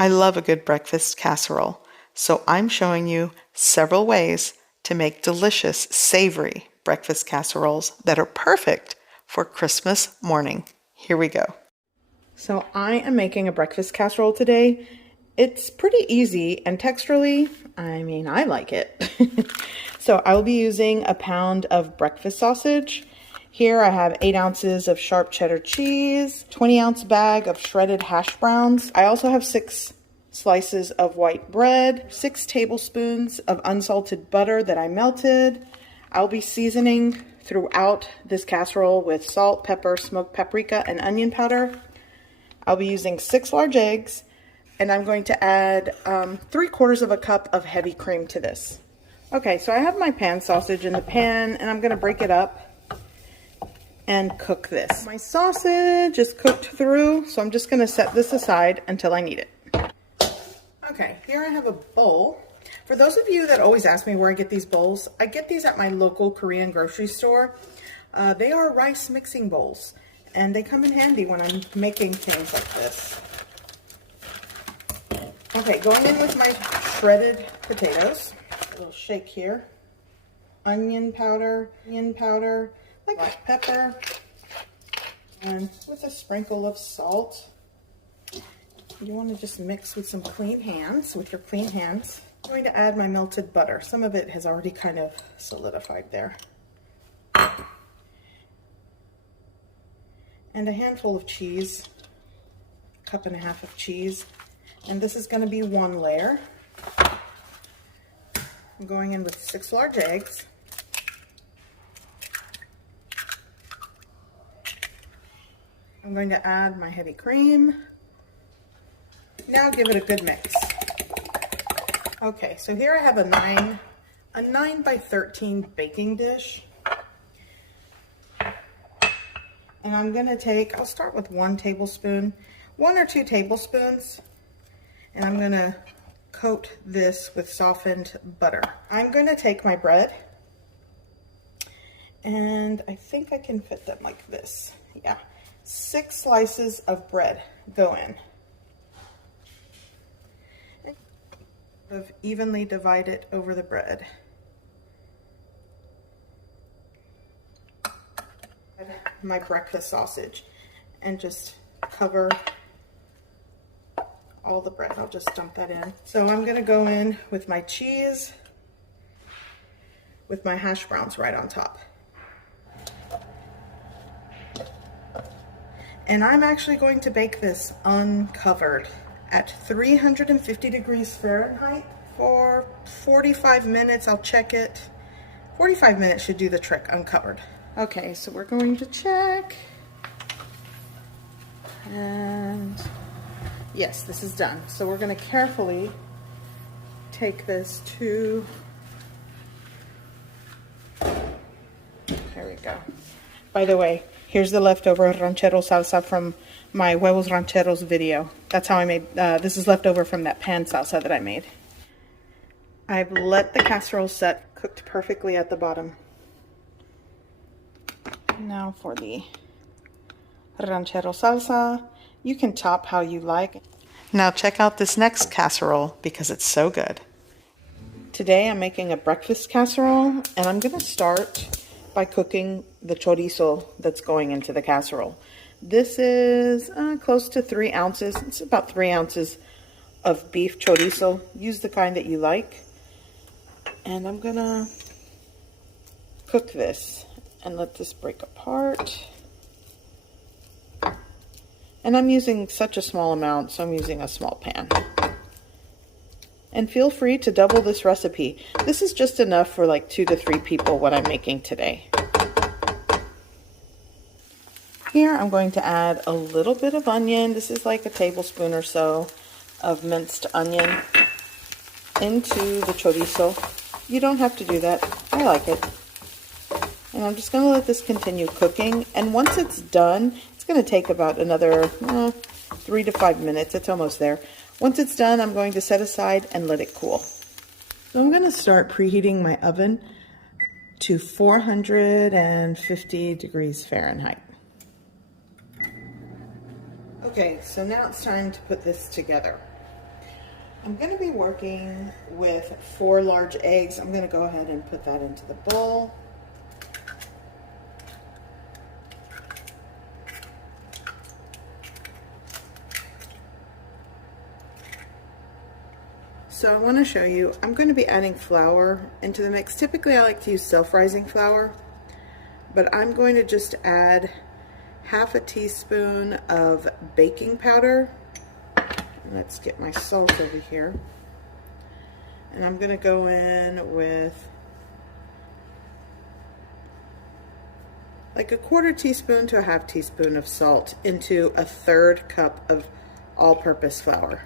I love a good breakfast casserole, so I'm showing you several ways to make delicious, savory breakfast casseroles that are perfect for Christmas morning. Here we go. So I am making a breakfast casserole today. It's pretty easy and texturally, I like it. So I will be using a pound of breakfast sausage. Here I have 8 ounces of sharp cheddar cheese, 20-ounce bag of shredded hash browns. I also have 6 slices of white bread, 6 tablespoons of unsalted butter that I melted. I'll be seasoning throughout this casserole with salt, pepper, smoked paprika, and onion powder. I'll be using 6 large eggs, and I'm going to add 3/4 of a cup of heavy cream to this. Okay, so I have my pan sausage in the pan, and I'm going to break it up and cook this. My sausage is cooked through, so I'm just going to set this aside until I need it. Okay, here I have a bowl. For those of you that always ask me where I get these bowls, I get these at my local Korean grocery store. They are rice mixing bowls, and they come in handy when I'm making things like this. Okay, going in with my shredded potatoes. A little shake here. Onion powder, black pepper, and with a sprinkle of salt. You want to just mix with some clean hands, with your clean hands. I'm going to add my melted butter. Some of it has already kind of solidified there. And a handful of cheese, 1.5 cups of cheese. And this is going to be 1 layer. I'm going in with 6 large eggs. I'm going to add my heavy cream. Now give it a good mix. Okay, so here I have a 9 by 13 baking dish. And I'm gonna I'll start with 1 tablespoon, 1 or 2 tablespoons, and I'm gonna coat this with softened butter. I'm gonna take my bread, and I think I can fit them like this. Yeah, 6 slices of bread go in. Evenly divide it over the bread. My breakfast sausage and just cover all the bread. I'll just dump that in. So I'm going to go in with my cheese, with my hash browns right on top. And I'm actually going to bake this uncovered at 350 degrees Fahrenheit for 45 minutes. I'll check it. 45 minutes should do the trick uncovered. Okay, so we're going to check. And yes, this is done. So we're going to carefully take this to, there we go. By the way, here's the leftover ranchero salsa from my huevos rancheros video. That's how I made, this is leftover from that pan salsa that I made. I've let the casserole set, cooked perfectly at the bottom. Now for the ranchero salsa. You can top how you like. Now check out this next casserole because it's so good. Today I'm making a breakfast casserole, and I'm going to start by cooking the chorizo that's going into the casserole. This is close to 3 ounces. It's about 3 ounces of beef chorizo. Use the kind that you like. And I'm gonna cook this and let this break apart. And I'm using such a small amount, so I'm using a small pan. And feel free to double this recipe. This is just enough for like 2 to 3 people what I'm making today. Here I'm going to add a little bit of onion. This is like a tablespoon or so of minced onion into the chorizo. You don't have to do that. I like it. And I'm just going to let this continue cooking. And once it's done, it's going to take about another 3 to 5 minutes. It's almost there. Once it's done, I'm going to set aside and let it cool. So I'm going to start preheating my oven to 450 degrees Fahrenheit. Okay, so now it's time to put this together. I'm going to be working with 4 large eggs. I'm going to go ahead and put that into the bowl. So I want to show you, I'm going to be adding flour into the mix. Typically I like to use self-rising flour, but I'm going to just add half a teaspoon of baking powder. Let's get my salt over here. And I'm going to go in with like a 1/4 teaspoon to a 1/2 teaspoon of salt into a 1/3 cup of all-purpose flour.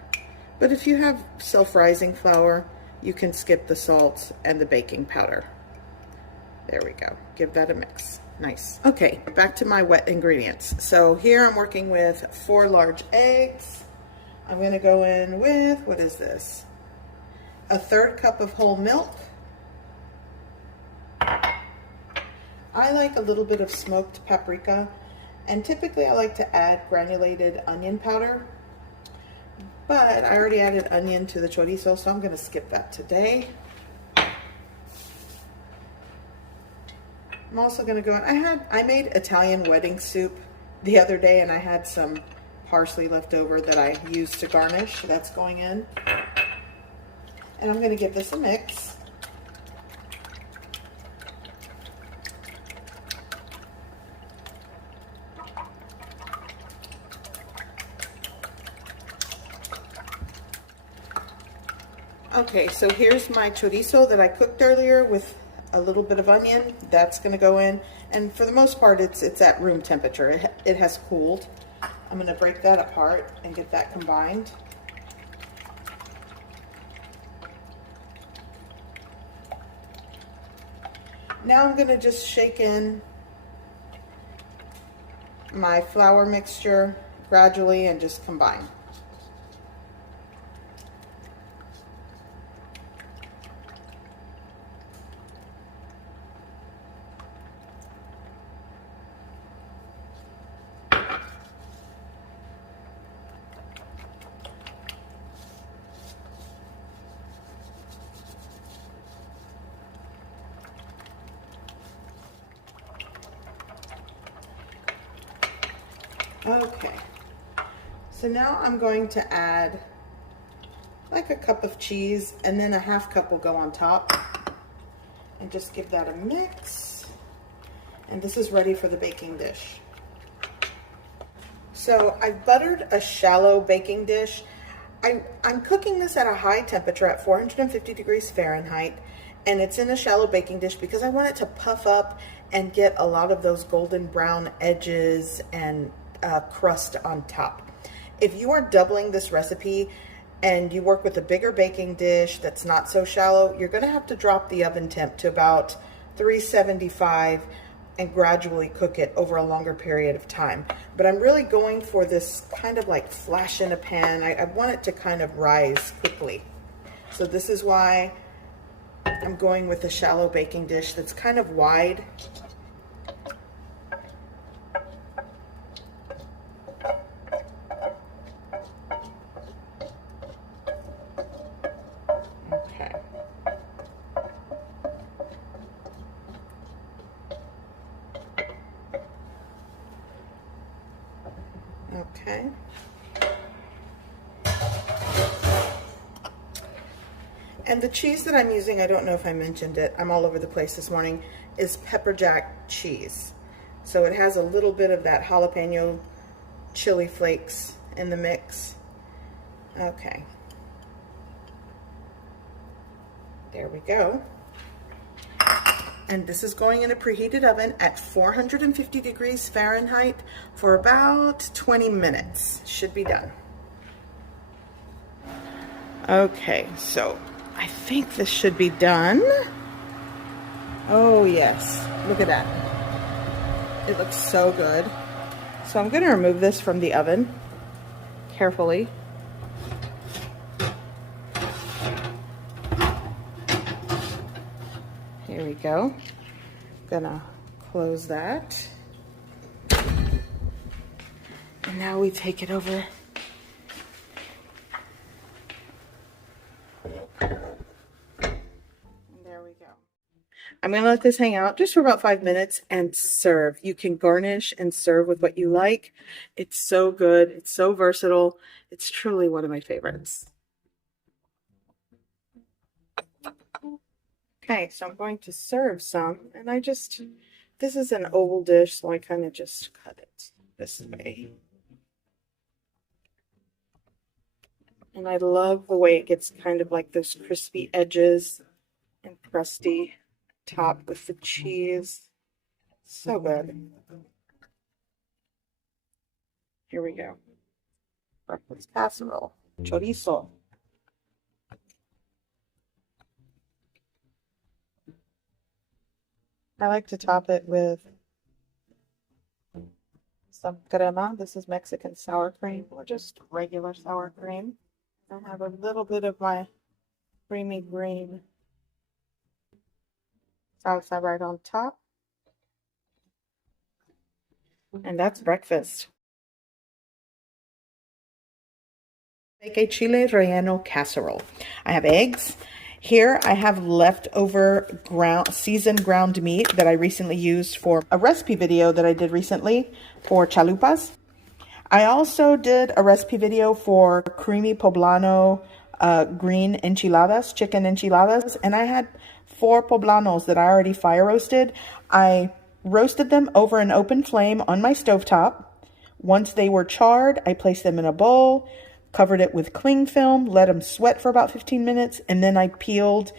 But if you have self-rising flour, you can skip the salt and the baking powder. There we go. Give that a mix. Nice. Okay, back to my wet ingredients. So here I'm working with 4 large eggs. I'm going to go in with, what is this? A 1/3 cup of whole milk. I like a little bit of smoked paprika, and typically I like to add granulated onion powder. But I already added onion to the chorizo, so I'm going to skip that today. I'm also going to go in, I made Italian wedding soup the other day, and I had some parsley left over that I used to garnish. That's going in. And I'm going to give this a mix. Okay, so here's my chorizo that I cooked earlier with a little bit of onion. That's going to go in, and for the most part it's at room temperature. It has cooled. I'm going to break that apart and get that combined. Now I'm going to just shake in my flour mixture gradually and just combine. Okay, so now I'm going to add like a cup of cheese, and then a 1/2 cup will go on top, and just give that a mix. And this is ready for the baking dish. So I buttered a shallow baking dish. I'm cooking this at a high temperature at 450 degrees Fahrenheit, and it's in a shallow baking dish because I want it to puff up and get a lot of those golden brown edges and crust on top. If you are doubling this recipe and you work with a bigger baking dish that's not so shallow, you're going to have to drop the oven temp to about 375 and gradually cook it over a longer period of time. But I'm really going for this kind of like flash in a pan. I want it to kind of rise quickly. So this is why I'm going with a shallow baking dish that's kind of wide. Okay. And the cheese that I'm using, I don't know if I mentioned it, I'm all over the place this morning, is pepper jack cheese. So it has a little bit of that jalapeno chili flakes in the mix. Okay. There we go. And this is going in a preheated oven at 450 degrees Fahrenheit for about 20 minutes. Should be done. Okay, so I think this should be done. Oh yes, look at that. It looks so good. So I'm going to remove this from the oven carefully. Here we go. Gonna close that. And now we take it over I'm going to let this hang out just for about 5 minutes and serve. You can garnish and serve with what you like. It's so good. It's so versatile. It's truly one of my favorites. Okay, so I'm going to serve some, and this is an oval dish, so I kind of just cut it this way. And I love the way it gets kind of like those crispy edges and crusty top with the cheese. So good. Here we go. Breakfast casserole. Chorizo. I like to top it with some crema. This is Mexican sour cream or just regular sour cream. I have a little bit of my creamy green salsa right on top. And that's breakfast. Make a Chile relleno casserole. I have eggs. Here I have leftover seasoned ground meat that I recently used for a recipe video that I did recently for chalupas. I also did a recipe video for creamy poblano green enchiladas, chicken enchiladas, and I had 4 poblanos that I already fire roasted. I roasted them over an open flame on my stovetop. Once they were charred, I placed them in a bowl, covered it with cling film, let them sweat for about 15 minutes, and then I peeled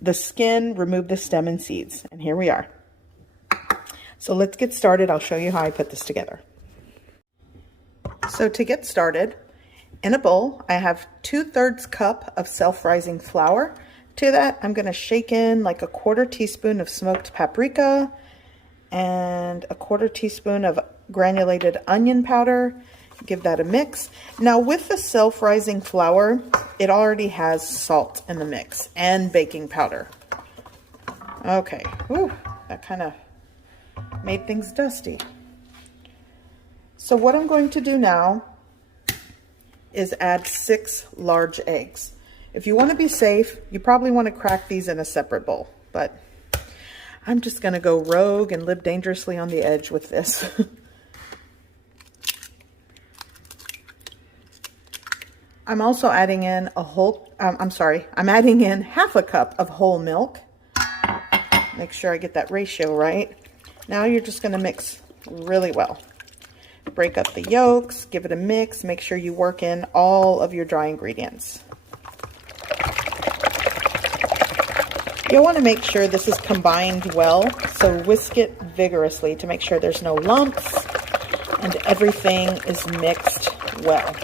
the skin, removed the stem and seeds. And here we are. So let's get started. I'll show you how I put this together. So to get started, in a bowl, I have 2/3 cup of self-rising flour. To that, I'm going to shake in like a 1/4 teaspoon of smoked paprika and a 1/4 teaspoon of granulated onion powder. Give that a mix. Now with the self-rising flour, it already has salt in the mix and baking powder. Okay, whew, that kind of made things dusty. So what I'm going to do now is add 6 large eggs. If you want to be safe, you probably want to crack these in a separate bowl, but I'm just going to go rogue and live dangerously on the edge with this. I'm also adding in I'm adding in 1/2 cup of whole milk. Make sure I get that ratio right. Now you're just going to mix really well. Break up the yolks, give it a mix, make sure you work in all of your dry ingredients. You'll want to make sure this is combined well, so whisk it vigorously to make sure there's no lumps and everything is mixed well.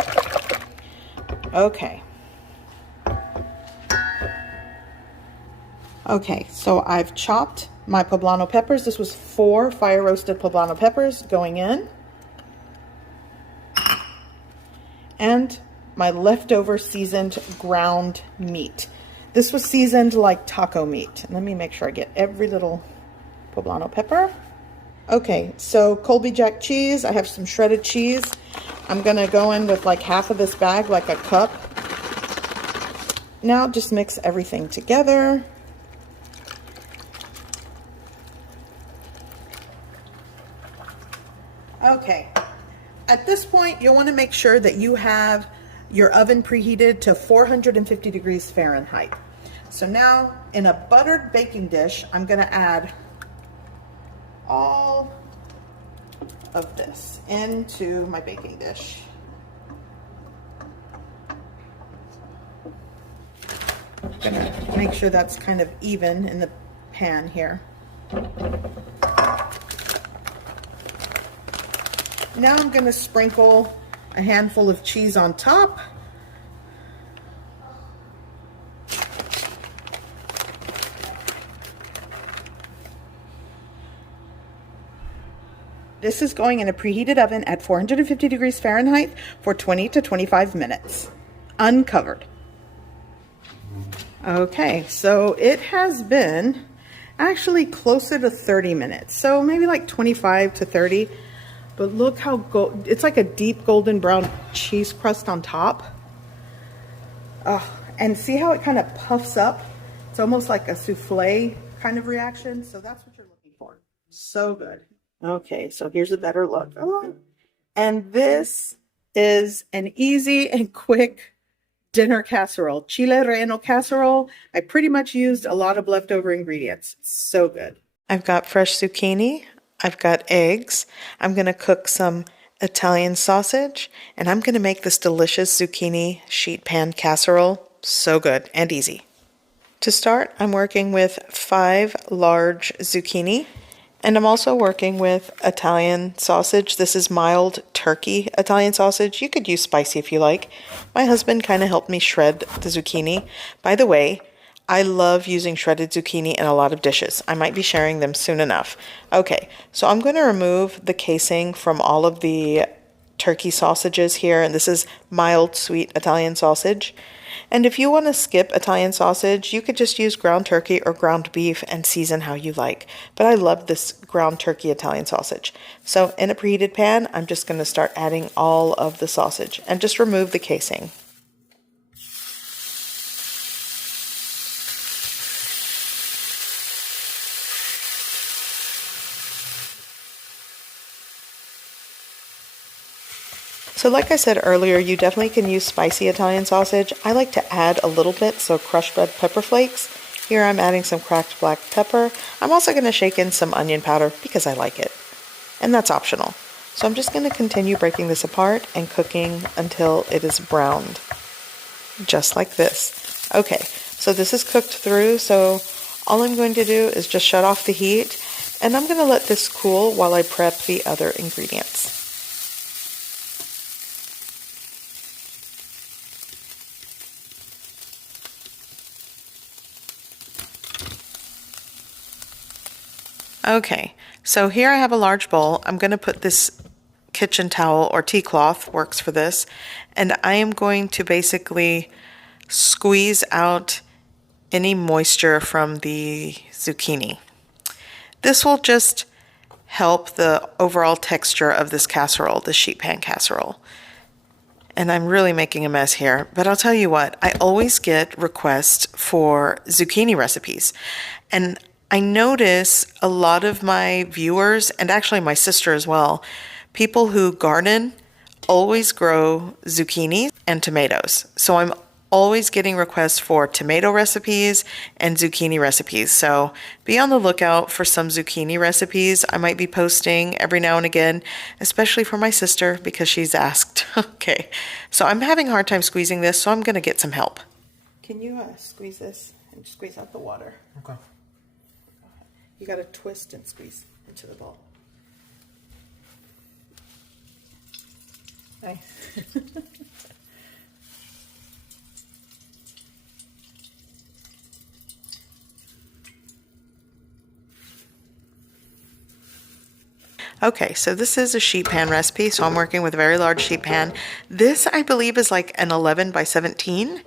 Okay. Okay, so I've chopped my poblano peppers. This was 4 fire roasted poblano peppers going in. And my leftover seasoned ground meat. This was seasoned like taco meat. Let me make sure I get every little poblano pepper. Okay, so Colby Jack cheese. I have some shredded cheese. I'm gonna go in with like 1/2 of this bag, like a cup. Now just mix everything together. Okay, at this point, you'll want to make sure that you have your oven preheated to 450 degrees Fahrenheit. So now, in a buttered baking dish, I'm going to add all of this into my baking dish. I'm going to make sure that's kind of even in the pan here. Now I'm going to sprinkle a handful of cheese on top. This is going in a preheated oven at 450 degrees Fahrenheit for 20 to 25 minutes, uncovered. Okay, so it has been actually closer to 30 minutes, so maybe like 25 to 30. But look how it's like a deep golden brown cheese crust on top. Oh, and see how it kind of puffs up? It's almost like a souffle kind of reaction. So that's what you're looking for. So good. Okay, so here's a better look. Oh. And this is an easy and quick dinner casserole. Chile relleno casserole. I pretty much used a lot of leftover ingredients. It's so good. I've got fresh zucchini. I've got eggs. I'm going to cook some Italian sausage, and I'm going to make this delicious zucchini sheet pan casserole. So good and easy. To start, I'm working with 5 large zucchini, and I'm also working with Italian sausage. This is mild turkey Italian sausage. You could use spicy if you like. My husband kind of helped me shred the zucchini. By the way, I love using shredded zucchini in a lot of dishes. I might be sharing them soon enough. Okay, so I'm going to remove the casing from all of the turkey sausages here, and this is mild sweet Italian sausage. And if you want to skip Italian sausage, you could just use ground turkey or ground beef and season how you like. But I love this ground turkey Italian sausage. So in a preheated pan, I'm just going to start adding all of the sausage and just remove the casing. So like I said earlier, you definitely can use spicy Italian sausage. I like to add a little bit, so crushed red pepper flakes. Here I'm adding some cracked black pepper. I'm also going to shake in some onion powder because I like it. And that's optional. So I'm just going to continue breaking this apart and cooking until it is browned. Just like this. Okay, so this is cooked through, so all I'm going to do is just shut off the heat, and I'm going to let this cool while I prep the other ingredients. Okay, so here I have a large bowl. I'm going to put this kitchen towel or tea cloth, works for this, and I am going to basically squeeze out any moisture from the zucchini. This will just help the overall texture of this casserole, the sheet pan casserole. And I'm really making a mess here, but I'll tell you what, I always get requests for zucchini recipes, and I notice a lot of my viewers, and actually my sister as well, people who garden always grow zucchini and tomatoes. So I'm always getting requests for tomato recipes and zucchini recipes. So be on the lookout for some zucchini recipes. I might be posting every now and again, especially for my sister because she's asked. Okay, so I'm having a hard time squeezing this, so I'm going to get some help. Can you squeeze this and squeeze out the water? Okay. You got to twist and squeeze into the bowl. Nice. Okay, so this is a sheet pan recipe, so I'm working with a very large sheet pan. This, I believe, is like an 11 by 17.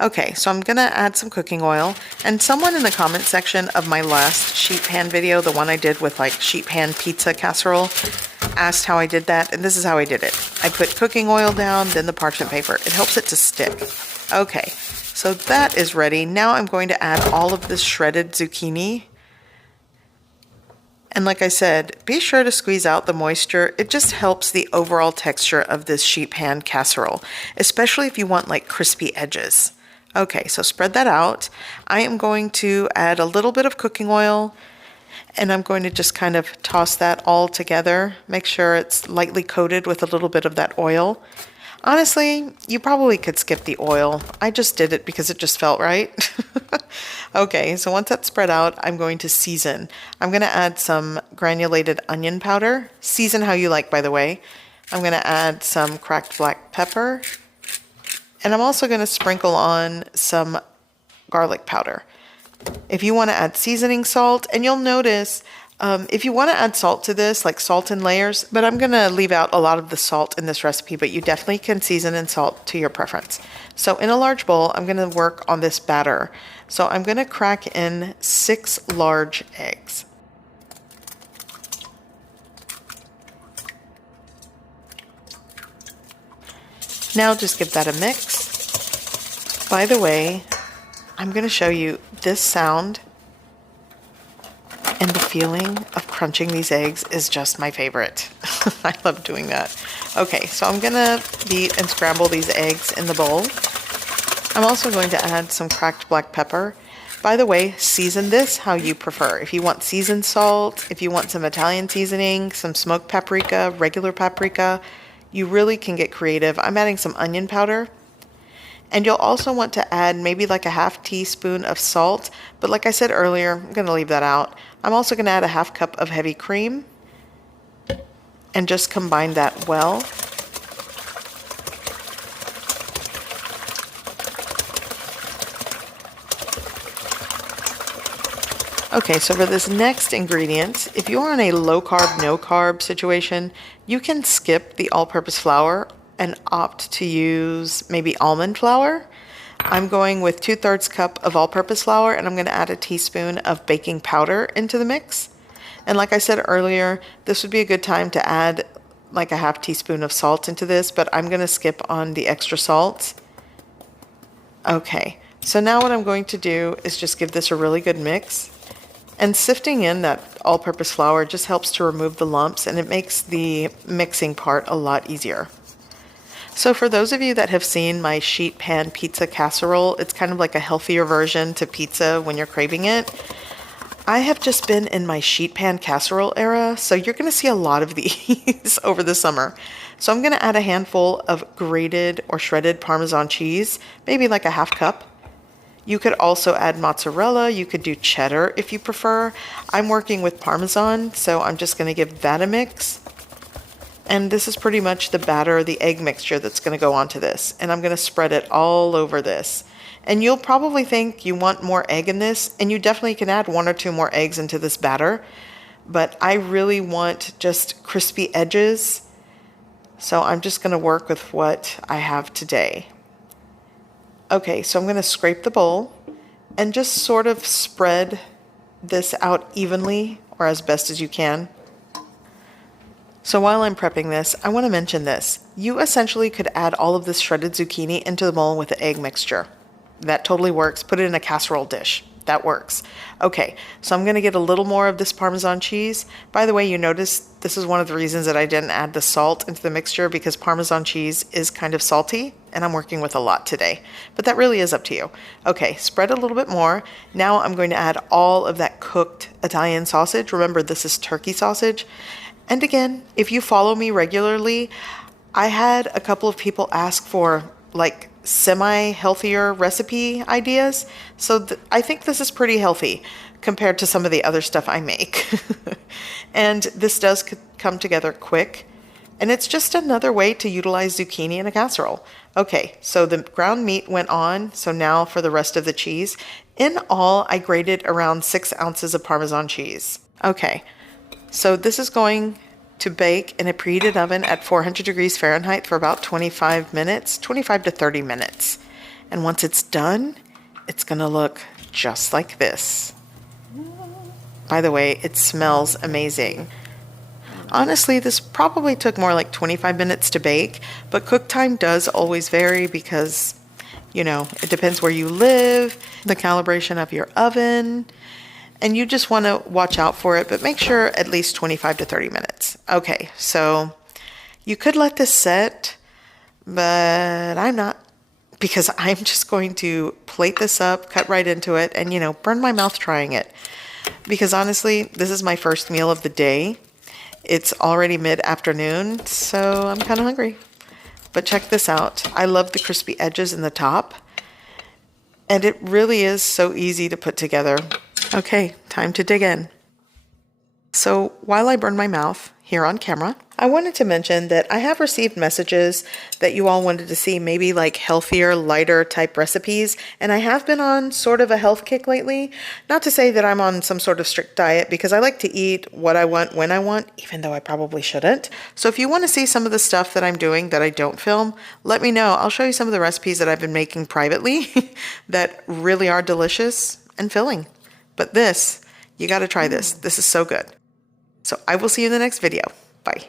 Okay, so I'm gonna add some cooking oil, and someone in the comment section of my last sheet pan video, the one I did with like sheet pan pizza casserole, asked how I did that, and this is how I did it. I put cooking oil down, then the parchment paper. It helps it to stick. Okay, so that is ready. Now I'm going to add all of this shredded zucchini. And like I said, be sure to squeeze out the moisture. It just helps the overall texture of this sheet pan casserole, especially if you want like crispy edges. Okay, so spread that out. I am going to add a little bit of cooking oil, and I'm going to just kind of toss that all together. Make sure it's lightly coated with a little bit of that oil. Honestly, you probably could skip the oil. I just did it because it just felt right. Okay, so once that's spread out, I'm going to season. I'm going to add some granulated onion powder. Season how you like, by the way. I'm going to add some cracked black pepper. And I'm also going to sprinkle on some garlic powder. If you want to add seasoning salt, and you'll notice if you want to add salt to this, like salt in layers, but I'm going to leave out a lot of the salt in this recipe, but you definitely can season and salt to your preference. So in a large bowl, I'm going to work on this batter. So I'm going to crack in 6 large eggs. Now just give that a mix. By the way, I'm going to show you this sound And the feeling of crunching these eggs is just my favorite. I love doing that. Okay, so I'm gonna beat and scramble these eggs in the bowl. I'm also going to add some cracked black pepper. By the way, season this how you prefer. If you want seasoned salt, if you want some Italian seasoning, some smoked paprika, regular paprika, you really can get creative. I'm adding some onion powder. And you'll also want to add maybe like a half teaspoon of salt, but like I said earlier, I'm going to leave that out. I'm also going to add a half cup of heavy cream and just combine that well. Okay, so for this next ingredient, if you're on a low carb, no carb situation, you can skip the all-purpose flour and opt to use maybe almond flour. I'm going with 2/3 cup of all-purpose flour, and I'm going to add a teaspoon of baking powder into the mix. And like I said earlier, this would be a good time to add like a half teaspoon of salt into this, but I'm going to skip on the extra salt. Okay, so now what I'm going to do is just give this a really good mix. And sifting in that all-purpose flour just helps to remove the lumps, and it makes the mixing part a lot easier. So for those of you that have seen my sheet pan pizza casserole, it's kind of like a healthier version to pizza when you're craving it. I have just been in my sheet pan casserole era, so you're going to see a lot of these over the summer. So I'm going to add a handful of grated or shredded Parmesan cheese, maybe like a half cup. You could also add mozzarella, you could do cheddar if you prefer. I'm working with Parmesan, so I'm just going to give that a mix. And this is pretty much the batter, the egg mixture that's going to go onto this. And I'm going to spread it all over this. And you'll probably think you want more egg in this, and you definitely can add 1 or 2 more eggs into this batter. But I really want just crispy edges, so I'm just going to work with what I have today. Okay, so I'm going to scrape the bowl and just sort of spread this out evenly, or as best as you can. So while I'm prepping this, I want to mention this. You essentially could add all of this shredded zucchini into the bowl with the egg mixture. That totally works. Put it in a casserole dish. That works. Okay, so I'm going to get a little more of this Parmesan cheese. By the way, you notice this is one of the reasons that I didn't add the salt into the mixture, because Parmesan cheese is kind of salty, and I'm working with a lot today. But that really is up to you. Okay, spread a little bit more. Now I'm going to add all of that cooked Italian sausage. Remember, this is turkey sausage. And again, if you follow me regularly, I had a couple of people ask for like semi-healthier recipe ideas. So I think this is pretty healthy compared to some of the other stuff I make. And this does come together quick. And it's just another way to utilize zucchini in a casserole. Okay, so the ground meat went on. So now for the rest of the cheese. In all, I grated around 6 ounces of Parmesan cheese. Okay. So this is going to bake in a preheated oven at 400 degrees Fahrenheit for about 25 minutes, 25 to 30 minutes. And once it's done, it's going to look just like this. By the way, it smells amazing. Honestly, this probably took more like 25 minutes to bake, but cook time does always vary because, you know, it depends where you live, the calibration of your oven, and you just want to watch out for it, but make sure at least 25 to 30 minutes. Okay, so you could let this set, but I'm not, because I'm just going to plate this up, cut right into it, and, you know, burn my mouth trying it. Because honestly, this is my first meal of the day. It's already mid-afternoon, so I'm kind of hungry. But check this out. I love the crispy edges in the top, and it really is so easy to put together. Okay, time to dig in. So while I burn my mouth here on camera, I wanted to mention that I have received messages that you all wanted to see maybe like healthier, lighter type recipes, and I have been on sort of a health kick lately. Not to say that I'm on some sort of strict diet, because I like to eat what I want when I want, even though I probably shouldn't. So if you want to see some of the stuff that I'm doing that I don't film, let me know. I'll show you some of the recipes that I've been making privately that really are delicious and filling. But this, you got to try this. This is so good. So I will see you in the next video. Bye.